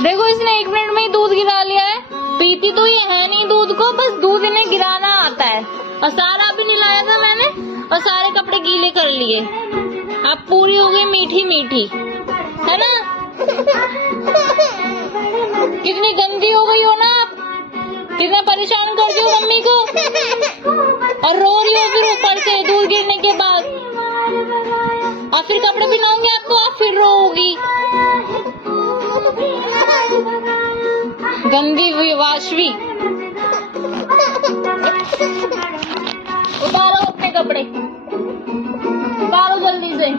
देखो इसने 1 मिनट में ही दूध गिरा लिया है। पीती तो ये है नहीं दूध को, बस दूध इन्हें गिराना आता है। और सारा भी नहलाया था मैंने और सारे कपड़े गीले कर लिए। अब पूरी हो गई मीठी मीठी, है ना? कितनी गंदी हो गई हो ना आप, कितना परेशान करती हो मम्मी को और रो रही हो फिर ऊपर से दूध गिरने के बाद। और फिर कपड़े पहनाऊंगी आपको, आप फिर रोओगी। गंदी वाशवी। उतारो अपने कपड़े, उतारो जल्दी से।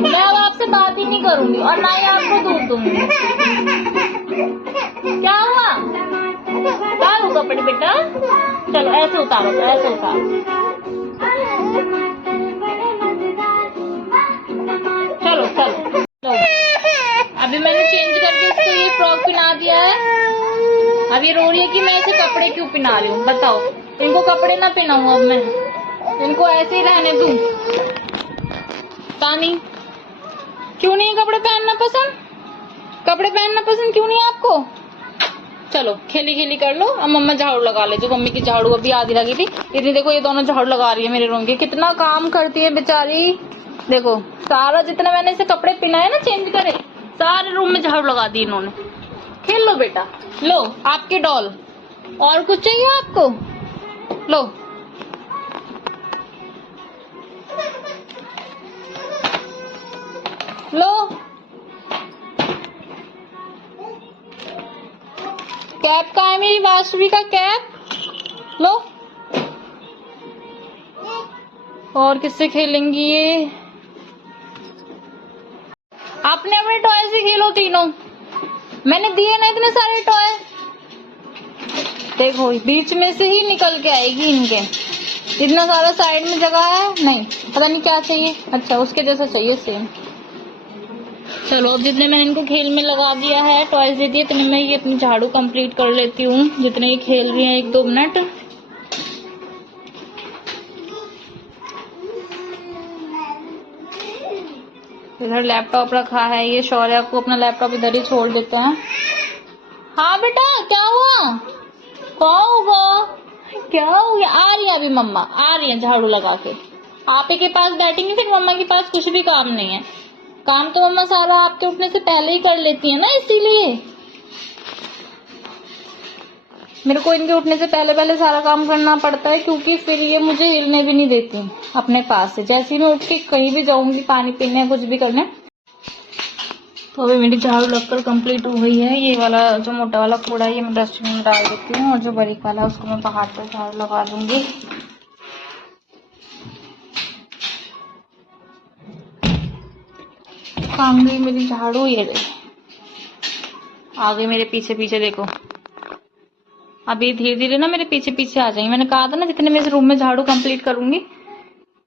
मैं अब आपसे बात ही नहीं करूंगी और ना ही आपको दूध दूंगी। क्या हुआ? उतारो कपड़े बेटा, चलो ऐसे उतारो, ऐसे उतारो। चलो चलो चलो। अभी मैंने चेंज करके इसको ये फ्रॉक पहना दिया है। अब ये रो रही है कि मैं इसे कपड़े क्यों पहना रही हूँ। बताओ, इनको कपड़े ना पहनाऊं अब मैं, इनको ऐसे ही रहने दूं। तानी, क्यों नहीं कपड़े पहनना पसंद? कपड़े पहनना पसंद क्यों नहीं आपको? चलो खेली खेली कर लो। अब मम्मा झाड़ू लगा ले, जो मम्मी की झाड़ू अभी आधी लगी थी। इतनी देखो ये दोनों झाड़ू लगा रही है मेरे रूम की। कितना काम करती है बेचारी। देखो सारा जितना मैंने इसे कपड़े पहनाए ना चेंज करे, सारे रूम में झाड़ू लगा दी इन्होंने। खेल लो बेटा, लो आपकी डॉल। और कुछ चाहिए आपको? लो लो। कैप का है मेरी वासवी का कैप, लो। और किससे खेलेंगी ये? आपने अपने टॉय से खेलो तीनों, मैंने दिए ना इतने सारे टॉय। देखो बीच में से ही निकल के आएगी इनके। इतना सारा साइड में जगह है नहीं, पता नहीं क्या चाहिए। अच्छा उसके जैसा चाहिए सेम। चलो अब जितने मैंने इनको खेल में लगा दिया है, टॉयज दे दिए, इतने मैं ये अपनी झाड़ू कंप्लीट कर लेती हूँ। जितने ये खेल रही हैं 1-2 मिनट। इधर लैपटॉप रखा है, ये शौर्या को अपना लैपटॉप इधर ही छोड़ देते हैं। हाँ बेटा क्या हुआ? क्या हो गया? आ रही है अभी मम्मा, आ रही है झाड़ू लगा के। आप ही के पास बैठेंगे फिर मम्मा के पास कुछ भी काम नहीं है। काम तो मम्मा सारा आपके उठने से पहले ही कर लेती है ना, इसीलिए मेरे को इनके उठने से पहले पहले सारा काम करना पड़ता है, क्योंकि फिर ये मुझे हिलने भी नहीं देती अपने पास से। जैसे ही मैं उठ के कहीं भी जाऊंगी पानी पीने या कुछ भी करने। तो अभी मेरी झाड़ू लगकर कंप्लीट हो गई है। ये वाला जो मोटा वाला कूड़ा है ये मैं डस्टबिन में डाल देती हूँ और जो बारीक वाला है उसको मैं बाहर पर झाड़ू लगा दूंगी। काम गई मेरी झाड़ू, ये देखो आ गई मेरे पीछे पीछे। देखो अभी धीरे धीरे ना मेरे पीछे पीछे आ जाएंगी। मैंने कहा था ना जितने मैं इस रूम में झाड़ू कंप्लीट करूंगी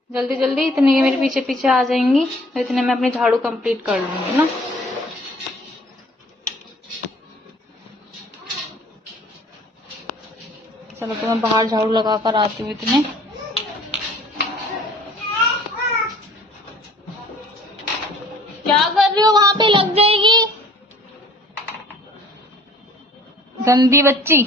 जल्दी जल्दी, इतने ये मेरे पीछे पीछे आ जाएंगी। तो इतने मैं अपनी झाड़ू कंप्लीट कर लूंगी ना। चलो तो मैं बाहर झाड़ू लगा कर आती हूँ। इतने क्या कर रही हो? वहां पे लग जाएगी, गंदी बच्ची।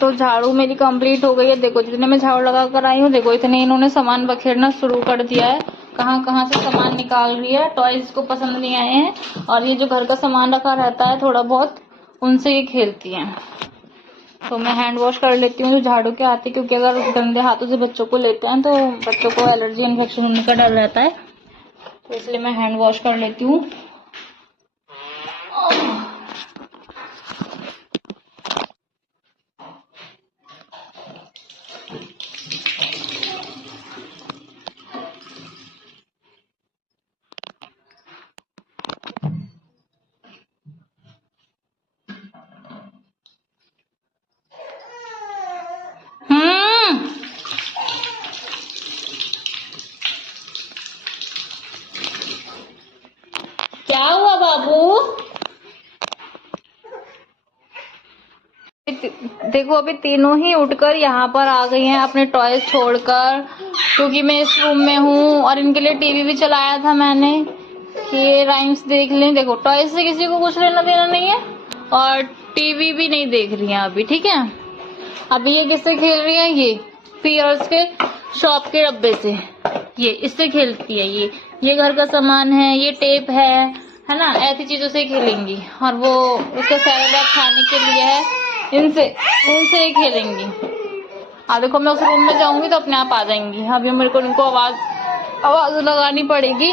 तो झाड़ू मेरी कंप्लीट हो गई है। देखो जितने मैं झाड़ू लगा कर आई हूँ, देखो इतने इन्होंने सामान बखेरना शुरू कर दिया है। कहाँ कहाँ से सामान निकाल रही है। टॉयज को पसंद नहीं आए हैं और ये जो घर का सामान रखा रहता है थोड़ा बहुत, उनसे ये खेलती हैं। तो मैं हैंड वॉश कर लेती हूँ झाड़ू के आते, क्योंकि अगर गंदे हाथों से बच्चों को लेते हैं तो बच्चों को एलर्जी इन्फेक्शन होने का डर रहता है। तो इसलिए मैं हैंड वॉश कर लेती हूँ। क्या हुआ बाबू? देखो अभी तीनों ही उठकर यहाँ पर आ गई हैं अपने टॉयज छोड़कर, क्योंकि मैं इस रूम में हूँ और इनके लिए टीवी भी चलाया था मैंने। ये राइम्स देख लें। देखो टॉय से किसी को कुछ लेना देना नहीं है और टीवी भी नहीं देख रही है अभी, ठीक है। अभी ये किससे खेल रही है? ये पियर्स के शॉप के डब्बे से, ये इससे खेलती है। ये घर का सामान है, ये टेप है ना, ऐसी चीजों से खेलेंगी। और वो उसका सैलेड खाने के लिए है, इनसे ही खेलेंगी। देखो मैं उस रूम में जाऊंगी तो अपने आप आ जाएंगी। अभी मेरे को इनको आवाज लगानी पड़ेगी।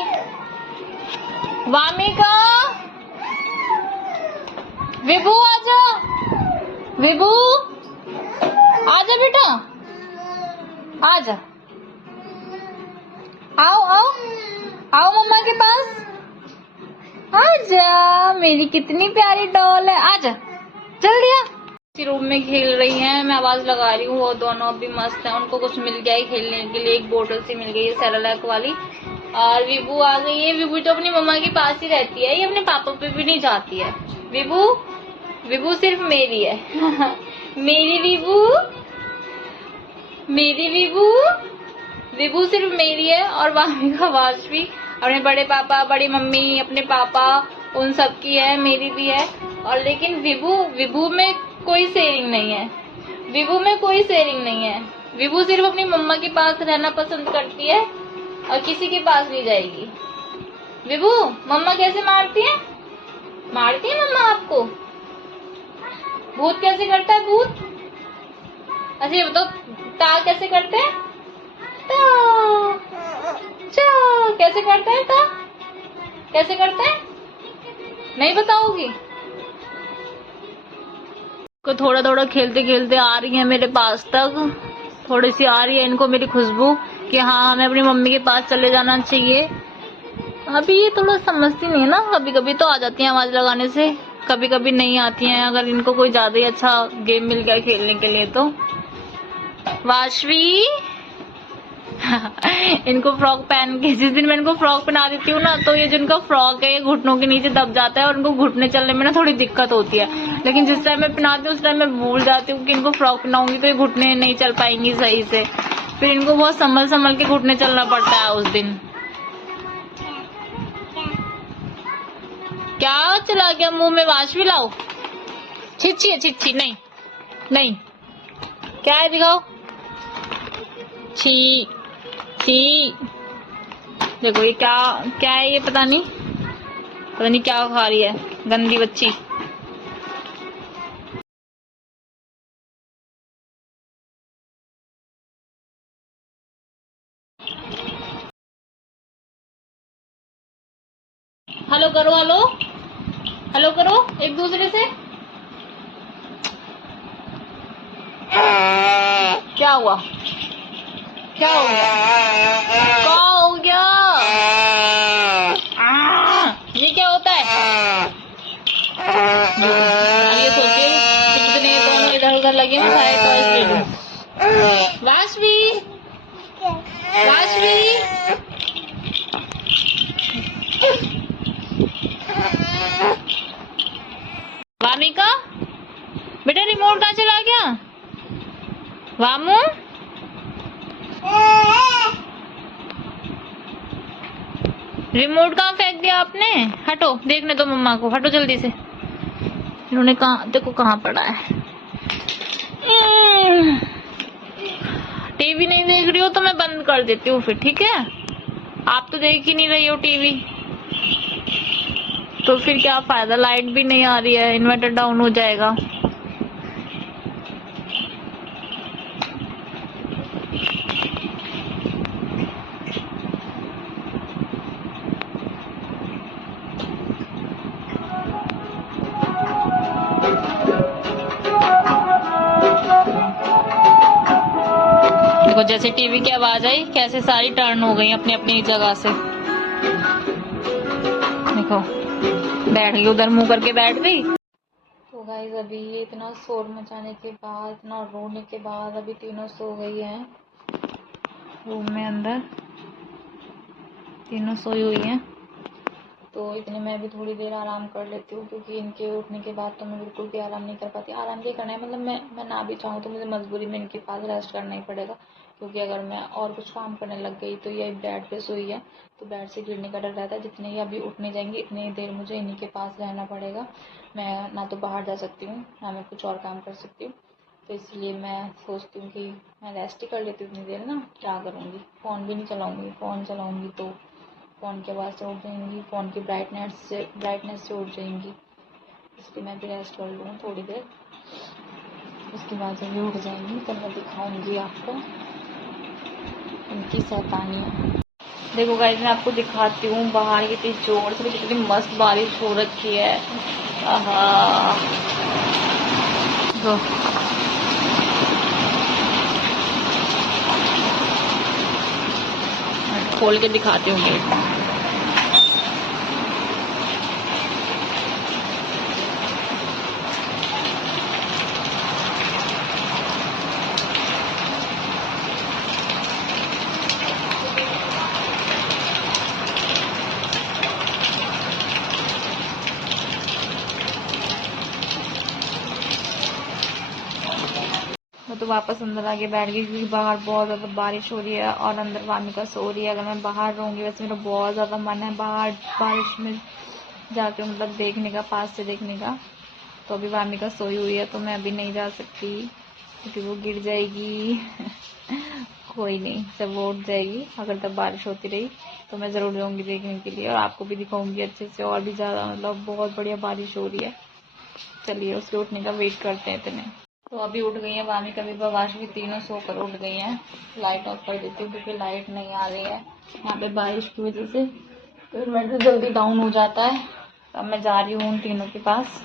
वामिका, विभू आजा, विभू आजा बेटा, आजा, आओ मम्मा के पास, आजा, मेरी कितनी प्यारी डॉल है, आजा जल्दी आ। इसी रूम में खेल रही हैं, मैं आवाज लगा रही हूँ। वो दोनों अभी मस्त हैं, उनको कुछ मिल गया है खेलने के लिए। एक बोतल सी मिल गई है सेरेलैक वाली। और विभू आ गई है। विभू तो अपनी मम्मा के पास ही रहती है, ये अपने पापा पे भी नहीं जाती है। विभू सिर्फ मेरी है। मेरी विभू सिर्फ मेरी है। और वामिका वाशवी अपने बड़े पापा, बड़ी मम्मी, अपने पापा, उन सब की है, मेरी भी है। और लेकिन विभू में कोई शेयरिंग नहीं है। विभू सिर्फ अपनी मम्मा के पास रहना पसंद करती है और किसी के पास नहीं जाएगी। विभू, मम्मा कैसे मारती है मम्मा आपको? भूत कैसे करता है भूत? अच्छा ये बताओ, ता कैसे करते हैं? कैसे करते हैं ता? कैसे करते हैं? नहीं बताओगी? को थोड़ा खेलते खेलते आ रही है मेरे पास तक। थोड़ी सी आ रही है इनको मेरी खुशबू कि हाँ हमें अपनी मम्मी के पास चले जाना चाहिए। अभी ये थोड़ा समझती नहीं है ना, कभी कभी तो आ जाती हैं आवाज लगाने से, कभी कभी नहीं आती हैं। अगर इनको कोई ज्यादा ही अच्छा गेम मिल गया खेलने के लिए तो। वाशवी इनको फ्रॉक पहन के, जिस दिन मैं इनको फ्रॉक पहना देती हूँ ना, तो ये जिनका फ्रॉक है ये घुटनों के नीचे दब जाता है और इनको घुटने चलने में ना थोड़ी दिक्कत होती है। लेकिन जिस टाइम मैं पहनाती हूँ उस टाइम मैं भूल जाती हूँ कि इनको फ्रॉक पहनाऊंगी तो ये घुटने नहीं चल पाएंगी सही से। फिर इनको बहुत संभल के घुटने चलना पड़ता है उस दिन। क्या चला गया मुंह में? वाशवी लाओ, छिच्छी है, छिच्छी नहीं क्या है दिखाओ। छी देखो ये क्या है, ये पता नहीं क्या खा रही है, गंदी बच्ची। हेलो करो एक दूसरे से। क्या हुआ? क्या हो गया? ये क्या होता है? ये सोचिए कितने दोनों इधर उधर लगे ना, सारे टॉयज ले लूं। वाशवी वामिका बेटा, रिमोट कहाँ चला गया? वामू रिमोट कहाँ फेंक दिया आपने? हटो, देखने दो मम्मा को, हटो जल्दी से। इन्होंने कहा, देखो कहाँ पड़ा है। टीवी नहीं देख रही हो तो मैं बंद कर देती हूँ फिर, ठीक है? आप तो देख ही नहीं रही हो टीवी, तो फिर क्या फायदा? लाइट भी नहीं आ रही है, इन्वर्टर डाउन हो जाएगा। देखो जैसे टीवी की आवाज आई कैसे सारी टर्न हो गई अपनी अपनी जगह से। देखो बैठ गई, उधर मुंह करके बैठ गई। तो गाइस अभी ये इतना शोर मचाने के बाद, इतना रोने के बाद अभी तीनों सो गई हैं रूम में अंदर, तीनों सोई हुई हैं। तो इतने मैं भी थोड़ी देर आराम कर लेती हूँ, क्योंकि इनके उठने के बाद तो मैं बिल्कुल भी आराम नहीं कर पाती। आराम क्या करना है, मतलब मैं ना भी चाहूँ तो मुझे मजबूरी में इनके पास रेस्ट करना ही पड़ेगा, क्योंकि अगर मैं और कुछ काम करने लग गई तो ये बेड पे सोई है तो बेड से गिरने का डर रहता है। जितने ही अभी उठने जाएंगे इतनी देर मुझे इन्हीं के पास रहना पड़ेगा। मैं ना तो बाहर जा सकती हूँ ना मैं कुछ और काम कर सकती हूँ, तो इसलिए मैं सोचती हूँ कि मैं रेस्ट ही कर लेती हूँ इतनी देर ना। क्या करूँगी, फ़ोन भी नहीं चलाऊँगी, फ़ोन चलाऊँगी तो फ़ोन की आवाज़ से उठ जाएंगी, फ़ोन की ब्राइटनेस से उठ जाएंगी। इसलिए मैं भी रेस्ट कर लूँ थोड़ी देर, उसके बाद जब ये उठ जाएंगी तब मैं दिखाऊंगी आपको इनकी शैतानियाँ। देखो गाइस मैं आपको दिखाती हूँ बाहर कितनी जोर से कितनी मस्त बारिश हो रखी है। आहा तो खोल के दिखाती हूँ गेट। मैं तो वापस अंदर आके बैठ गई क्योंकि बाहर बहुत ज़्यादा बारिश हो रही है और अंदर वामिका सो रही है। अगर मैं बाहर रहूँगी वैसे मेरा बहुत ज़्यादा मन है बाहर बारिश में जाके मतलब देखने का, पास से देखने का। तो अभी वामिका सोई हुई है तो मैं अभी नहीं जा सकती क्योंकि वो गिर जाएगी। कोई नहीं, जब वो उठ जाएगी अगर तब बारिश होती रही तो मैं ज़रूर जाऊँगी देखने के लिए और आपको भी दिखाऊँगी अच्छे से। और भी ज़्यादा मतलब बहुत बढ़िया बारिश हो रही है। चलिए उसके उठने का वेट करते हैं इतने। तो अभी उठ गई है वामिका भी, बवाश भी, तीनों सोकर उठ गई हैं। लाइट ऑफ कर देती हूँ क्योंकि लाइट नहीं आ रही है यहाँ पे बारिश की वजह से, तो इन्वर्टर जल्दी डाउन हो जाता है। तो अब मैं जा रही हूँ उन तीनों के पास।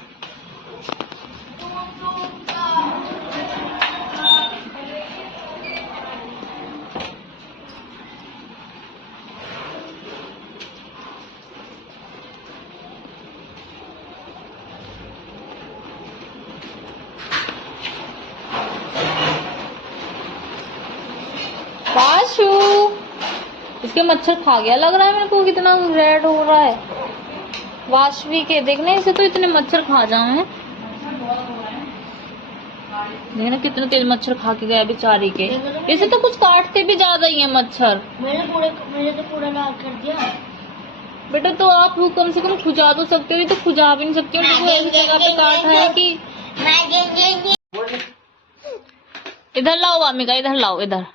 वाशु, इसके मच्छर खा गया लग रहा है मेरे को, कितना रेड हो रहा है। वाशवी के देखना, इसे तो इतने मच्छर खा जाए हैं। देखना कितने तेज मच्छर खा के गया बेचारी के। इसे तो कुछ काटते भी ज्यादा ही है मच्छर। मैंने तो पूरा लाल कर दिया। बेटा तो आप कम से कम खुजा तो सकते हो, तो खुजा भी नहीं सकती हूँ। ऐसी जगह पे काटा है कि इधर लाओ वामिका, इधर लाओ, इधर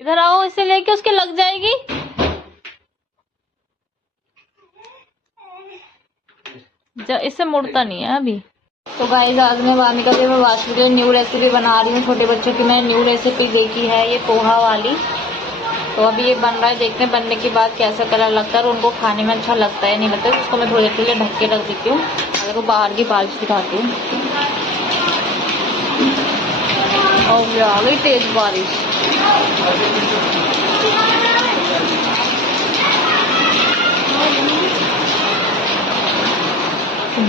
इधर आओ, इसे लेके उसके लग जाएगी। इससे मुड़ता नहीं है अभी। तो गाइस आज मैं वामिका के वाशरू के लिए न्यू रेसिपी बना रही हूँ। छोटे बच्चों की मैंने न्यू रेसिपी देखी है, ये पोहा वाली। तो अभी ये बन रहा है, देखते हैं बनने के बाद कैसा कलर लगता है और उनको खाने में अच्छा लगता है नहीं लगता है। उसको मैं थोड़ी देर के लिए ढक के रख देती हूँ। अगर वो बाहर की बारिश दिखाती हूँ और आ गई तेज बारिश।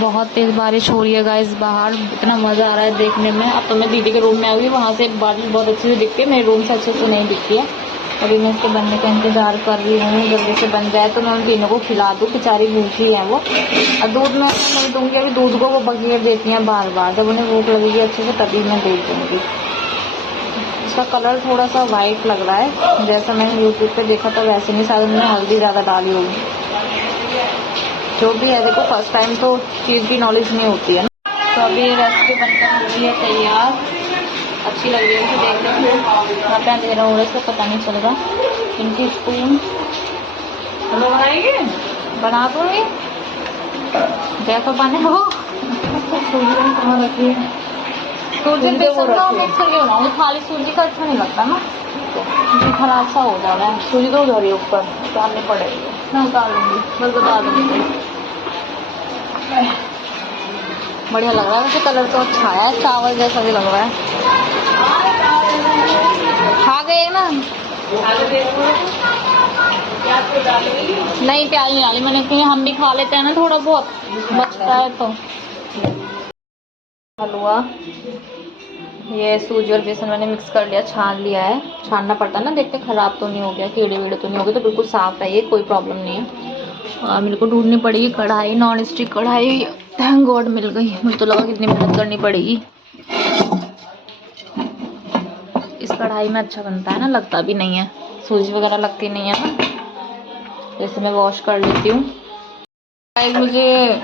बहुत तेज बारिश हो रही है गाइस बाहर, इतना मजा आ रहा है देखने में। अब तो मैं दीदी के रूम में आई हुई, वहाँ से बारिश बहुत अच्छे से दिखती है, मेरे रूम से अच्छे से नहीं दिखती है। अभी मैं इसके बनने का इंतजार कर रही हूँ, जल्दी से बन जाए तो मैं उन तीनों को खिला दूँ। बेचारी भूखी है वो, और दूध में नहीं दूंगी अभी, दूध को वो बगैर देती हैं बार बार। जब उन्हें भूख लगेगी अच्छे से तभी मैं दूध दूंगी। इसका कलर थोड़ा सा वाइट लग रहा है, जैसा मैंने यूट्यूब पे देखा था वैसे नहीं, शायद उन्होंने हल्दी ज़्यादा डाली होगी। जो भी है देखो, फर्स्ट टाइम तो चीज़ की नॉलेज नहीं होती है ना। तो अभी ये रेसिपी बनकर हो गई है तैयार, अच्छी लग रही है इसे देखने में। यहाँ पे अंधेरा हो रहा है इसको पता नहीं चल रहा। इनकी स्पून बनाएंगे, बना दूँगी जैसा बने हो। सूजी कहाँ रखी है? सूजी बेसन का मिक्स करके बनाऊँगी, खाली सूजी का अच्छा नहीं लगता ना, खराब सा हो जा रहा है। सूजी तो उधर ही ऊपर उतारनी पड़ेगी, मैं उतार लूँगी, बस बता दूँगी। बढ़िया लग रहा है वैसे, कलर तो अच्छा है, चावल जैसा भी लग रहा है। खा गए ना? नहीं प्याज नहीं डाली मैंने, क्योंकि हम भी खा लेते हैं ना, थोड़ा बहुत बचता है तो। हलवा, ये सूजी और बेसन मैंने मिक्स कर लिया, छान लिया है। छानना पड़ता है ना, देखते खराब तो नहीं हो गया, कीड़े वीड़े तो नहीं हो गए, तो बिल्कुल साफ है ये, कोई प्रॉब्लम नहीं है। मेरे को ढूंढनी पड़ेगी कढ़ाई, नॉन स्टिक कढ़ाई, थैंक गॉड मिल गई। मुझे तो लगा कितनी मेहनत करनी पड़ेगी। इसका कढ़ाई में अच्छा बनता है ना, लगता भी नहीं है, सूजी वगैरह लगती नहीं है ना। जैसे मैं वॉश कर लेती हूँ। गाइस मुझे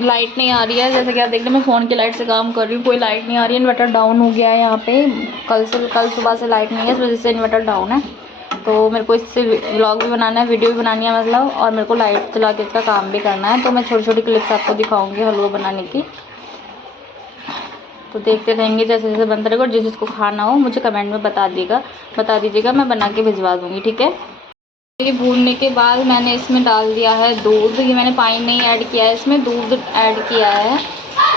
लाइट नहीं आ रही है, जैसे कि आप देख रहे हैं मैं फ़ोन की लाइट से काम कर रही हूँ, कोई लाइट नहीं आ रही है। इन्वर्टर डाउन हो गया है यहाँ पे, कल सुबह से लाइट नहीं है, इस वजह से इन्वर्टर डाउन है। तो मेरे को इससे व्लॉग भी बनाना है, वीडियो भी बनानी है मतलब, और मेरे को लाइट चला के इसका काम भी करना है। तो मैं छोटी छोटी क्लिप्स आपको दिखाऊंगी हलवा बनाने की, तो देखते रहेंगे जैसे जैसे बनता रहेगा। और जिस जिसको खाना हो मुझे कमेंट में बता दीजिएगा, मैं बना के भिजवा दूँगी, ठीक है। ये भूनने के बाद मैंने इसमें डाल दिया है दूध। ये मैंने पानी नहीं ऐड किया है, इसमें दूध ऐड किया है।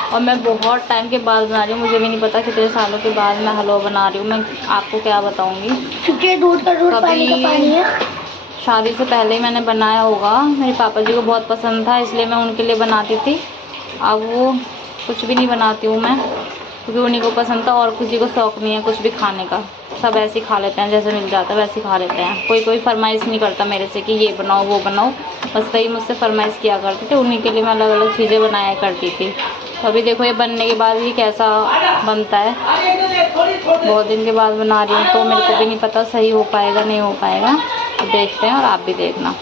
और मैं बहुत टाइम के बाद बना रही हूँ, मुझे भी नहीं पता कितने सालों के बाद मैं हलवा बना रही हूँ। मैं आपको क्या बताऊँगी, क्योंकि दूध पानी का पानी है। शादी से पहले ही मैंने बनाया होगा, मेरे पापा जी को बहुत पसंद था इसलिए मैं उनके लिए बनाती थी। अब वो कुछ भी नहीं बनाती हूँ मैं, क्योंकि उन्हीं को पसंद था और किसी को शौक़ नहीं है कुछ भी खाने का। सब ऐसे ही खा लेते हैं, जैसे मिल जाता है वैसे ही खा लेते हैं। कोई फरमाइश नहीं करता मेरे से कि ये बनाओ वो बनाओ, बस वही मुझसे फरमाइश किया करते थे, उन्हीं के लिए मैं अलग अलग चीज़ें बनाया करती थी। तो अभी देखो ये बनने के बाद ये कैसा बनता है, बहुत दिन के बाद बना रही हूँ, तो मेरे को भी नहीं पता सही हो पाएगा नहीं हो पाएगा। तो देखते हैं और आप भी देखना।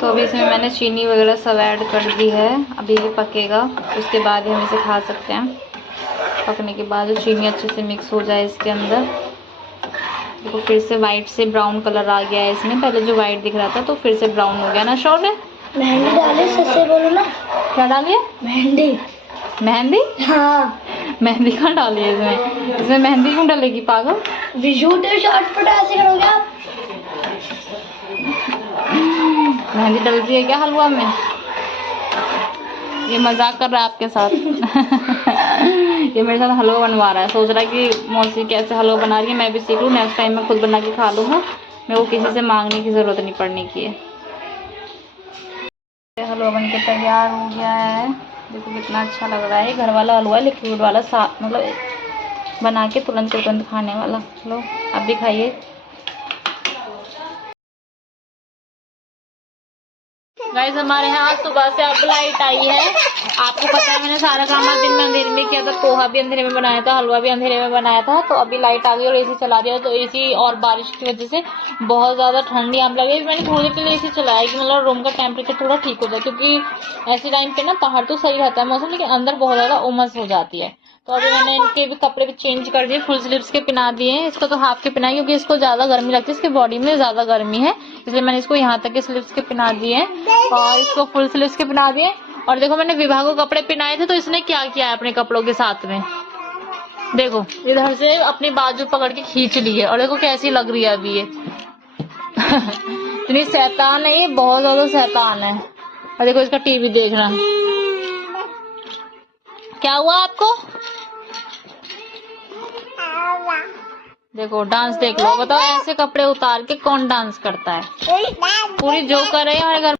तो अभी इसमें मैंने चीनी वगैरह सब ऐड कर दी है, अभी भी पकेगा, उसके बाद ही हम इसे खा सकते हैं। पकने के बाद चीनी अच्छे से मिक्स हो जाए इसके अंदर। देखो फिर से वाइट से ब्राउन कलर आ गया है इसमें, पहले जो वाइट दिख रहा था तो फिर से ब्राउन हो गया ना। शौर्य मेहंदी डाले, सच्चे बोलो ना। क्या डालिए? मेहंदी। मेहंदी? हाँ। मेहंदी कहाँ डाली है इसमें मेहंदी क्यों डालेगी पागल? झूठे शॉर्टकट ऐसे करोगे आप? मेहंदी डलती है क्या हलवा में? ये मजाक कर रहा है आपके साथ। ये मेरे साथ हलवा बनवा रहा है, सोच रहा है कि मौसी कैसे हलवा बना रही है मैं भी सीख लूँ, नेक्स्ट टाइम मैं खुद बना के खा लूँगा, मेरे को किसी से मांगने की ज़रूरत नहीं पड़ने की है। हलवा बन के तैयार हो गया है, देखो कितना अच्छा लग रहा है। घर वाला हलवा है, लिक्विड वाला, साथ मतलब बना के तुरंत खाने वाला। लो आप भी खाइए। गाइस हमारे यहाँ आज सुबह से अब लाइट आई है। आपको पता है मैंने सारा काम आज दिन में अंधेरे में किया था, पोहा भी अंधेरे में बनाया था, हलवा भी अंधेरे में बनाया था। तो अभी लाइट आ गई और एसी चला दिया। तो एसी और बारिश की वजह से बहुत ज्यादा ठंडी आम लगी। मैंने थोड़ी देर के लिए एसी चलाया कि मतलब रूम का टेम्परेचर थोड़ा ठीक हो जाए, क्योंकि ऐसे टाइम पे ना बाहर तो सही रहता है मौसम, लेकिन अंदर बहुत ज्यादा उमस हो जाती है। तो अभी मैंने इनके भी कपड़े भी चेंज कर दिए, फुल स्लीव्स के पहना दिए हैं। इसको तो हाफ के पहनाए क्योंकि इसको ज्यादा गर्मी लगती है, इसके बॉडी में ज्यादा गर्मी है, इसलिए मैंने इसको यहाँ तक के स्लीव्स के पहना दिए हैं और इसको फुल स्लीव्स के पहना दिए। और देखो मैंने विवाह को कपड़े पहनाए थे तो इसने क्या किया है अपने कपड़ों के साथ में, देखो इधर से अपनी बाजू पकड़ के खींच ली है और देखो कैसी लग रही है अभी ये। इतनी शैतान है ये, बहुत ज्यादा शैतान है। और देखो इसका टीवी देखना। क्या हुआ आपको? देखो डांस देख लो, बताओ ऐसे कपड़े उतार के कौन डांस करता है? पूरी जो कर रहे हैं हमारे घर